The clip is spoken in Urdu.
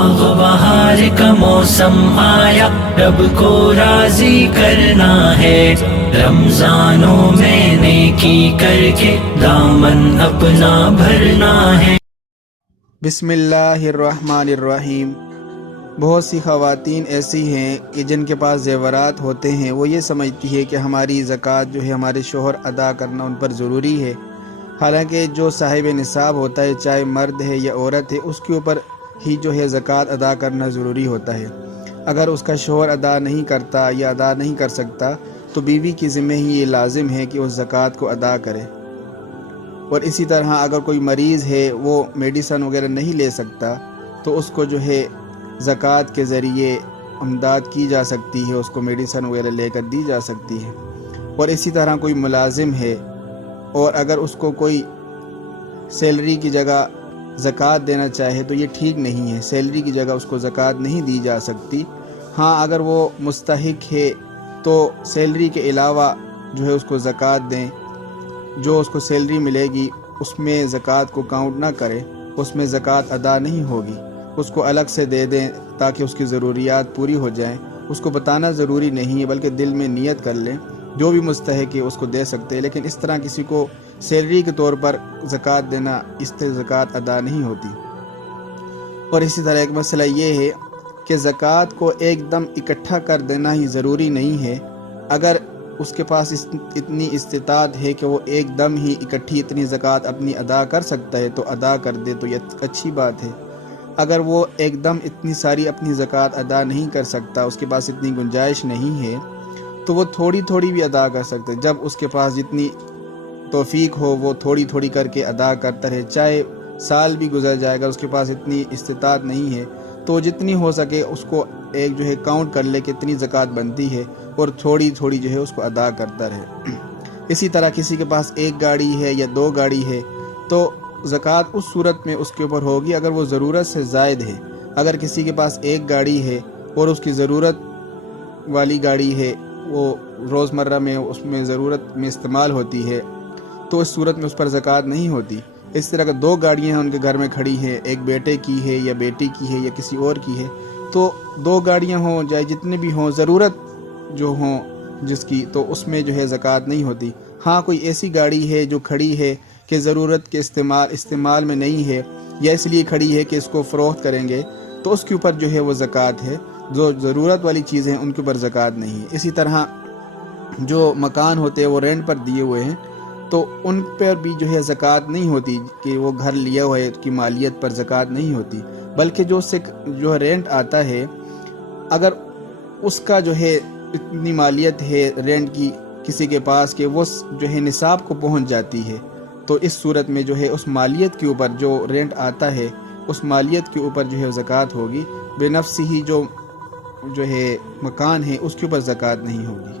بہار کا موسم آیا، رب کو راضی کرنا ہے، رمضانوں میں نیکی کر کے دامن اپنا بھرنا ہے۔ بسم اللہ الرحمن الرحیم۔ بہت سی خواتین ایسی ہیں کہ جن کے پاس زیورات ہوتے ہیں، وہ یہ سمجھتی ہے کہ ہماری زکوٰۃ جو ہے ہمارے شوہر ادا کرنا ان پر ضروری ہے، حالانکہ جو صاحب نصاب ہوتا ہے، چاہے مرد ہے یا عورت ہے، اس کے اوپر ہی جو ہے زکوٰۃ ادا کرنا ضروری ہوتا ہے۔ اگر اس کا شوہر ادا نہیں کرتا یا ادا نہیں کر سکتا تو بیوی کی ذمہ ہی یہ لازم ہے کہ اس زکوٰۃ کو ادا کرے۔ اور اسی طرح اگر کوئی مریض ہے، وہ میڈیسن وغیرہ نہیں لے سکتا تو اس کو جو ہے زکوٰۃ کے ذریعے امداد کی جا سکتی ہے، اس کو میڈیسن وغیرہ لے کر دی جا سکتی ہے۔ اور اسی طرح کوئی ملازم ہے اور اگر اس کو کوئی سیلری کی جگہ زکوٰۃ دینا چاہے تو یہ ٹھیک نہیں ہے، سیلری کی جگہ اس کو زکوٰۃ نہیں دی جا سکتی۔ ہاں، اگر وہ مستحق ہے تو سیلری کے علاوہ جو ہے اس کو زکوٰۃ دیں، جو اس کو سیلری ملے گی اس میں زکوٰۃ کو کاؤنٹ نہ کرے، اس میں زکوٰۃ ادا نہیں ہوگی، اس کو الگ سے دے دیں تاکہ اس کی ضروریات پوری ہو جائیں۔ اس کو بتانا ضروری نہیں ہے بلکہ دل میں نیت کر لیں، جو بھی مستحق ہے اس کو دے سکتے ہیں، لیکن اس طرح کسی کو سیلری کے طور پر زکوٰۃ دینا، اس سے زکوٰۃ ادا نہیں ہوتی۔ اور اسی طرح ایک مسئلہ یہ ہے کہ زکوٰۃ کو ایک دم اکٹھا کر دینا ہی ضروری نہیں ہے۔ اگر اس کے پاس اتنی استطاعت ہے کہ وہ ایک دم ہی اکٹھی اتنی زکوٰۃ اپنی ادا کر سکتا ہے تو ادا کر دے تو یہ اچھی بات ہے۔ اگر وہ ایک دم اتنی ساری اپنی زکوٰۃ ادا نہیں کر سکتا، اس کے پاس اتنی گنجائش نہیں ہے، تو وہ تھوڑی تھوڑی بھی ادا کر سکتے۔ جب اس کے پاس جتنی توفیق ہو وہ تھوڑی تھوڑی کر کے ادا کرتا رہے، چاہے سال بھی گزر جائے گا، اس کے پاس اتنی استطاعت نہیں ہے تو جتنی ہو سکے اس کو ایک جو ہے کاؤنٹ کر لے کہ اتنی زکوٰۃ بنتی ہے اور تھوڑی تھوڑی جو ہے اس کو ادا کرتا رہے۔ اسی طرح کسی کے پاس ایک گاڑی ہے یا دو گاڑی ہے تو زکوٰۃ اس صورت میں اس کے اوپر ہوگی اگر وہ ضرورت سے زائد ہے۔ اگر کسی کے پاس ایک گاڑی ہے اور اس کی ضرورت والی گاڑی ہے، وہ روزمرہ میں اس میں ضرورت میں استعمال ہوتی ہے، تو اس صورت میں اس پر زکوٰۃ نہیں ہوتی۔ اس طرح کہ دو گاڑیاں ہیں ان کے گھر میں کھڑی ہیں، ایک بیٹے کی ہے یا بیٹی کی ہے یا کسی اور کی ہے، تو دو گاڑیاں ہوں چاہے جتنے بھی ہوں، ضرورت جو ہوں جس کی، تو اس میں جو ہے زکوٰۃ نہیں ہوتی۔ ہاں، کوئی ایسی گاڑی ہے جو کھڑی ہے کہ ضرورت کے استعمال میں نہیں ہے یا اس لیے کھڑی ہے کہ اس کو فروخت کریں گے، تو اس کے اوپر جو ہے وہ زکوٰۃ ہے۔ جو ضرورت والی چیزیں ہیں ان کے اوپر زکوٰۃ نہیں ہے۔ اسی طرح جو مکان ہوتے ہیں وہ رینٹ پر دیے ہوئے ہیں تو ان پر بھی جو ہے زکوٰۃ نہیں ہوتی کہ وہ گھر لیا ہوا ہے، اس کی مالیت پر زکوٰۃ نہیں ہوتی، بلکہ جو اس سے جو رینٹ آتا ہے، اگر اس کا جو ہے اتنی مالیت ہے رینٹ کی کسی کے پاس کہ وہ جو ہے نصاب کو پہنچ جاتی ہے، تو اس صورت میں جو ہے اس مالیت کے اوپر جو رینٹ آتا ہے اس مالیت کے اوپر جو ہے زکوٰۃ ہوگی، بے نفس ہی جو ہے مکان ہے اس کے اوپر زکوٰۃ نہیں ہوگی۔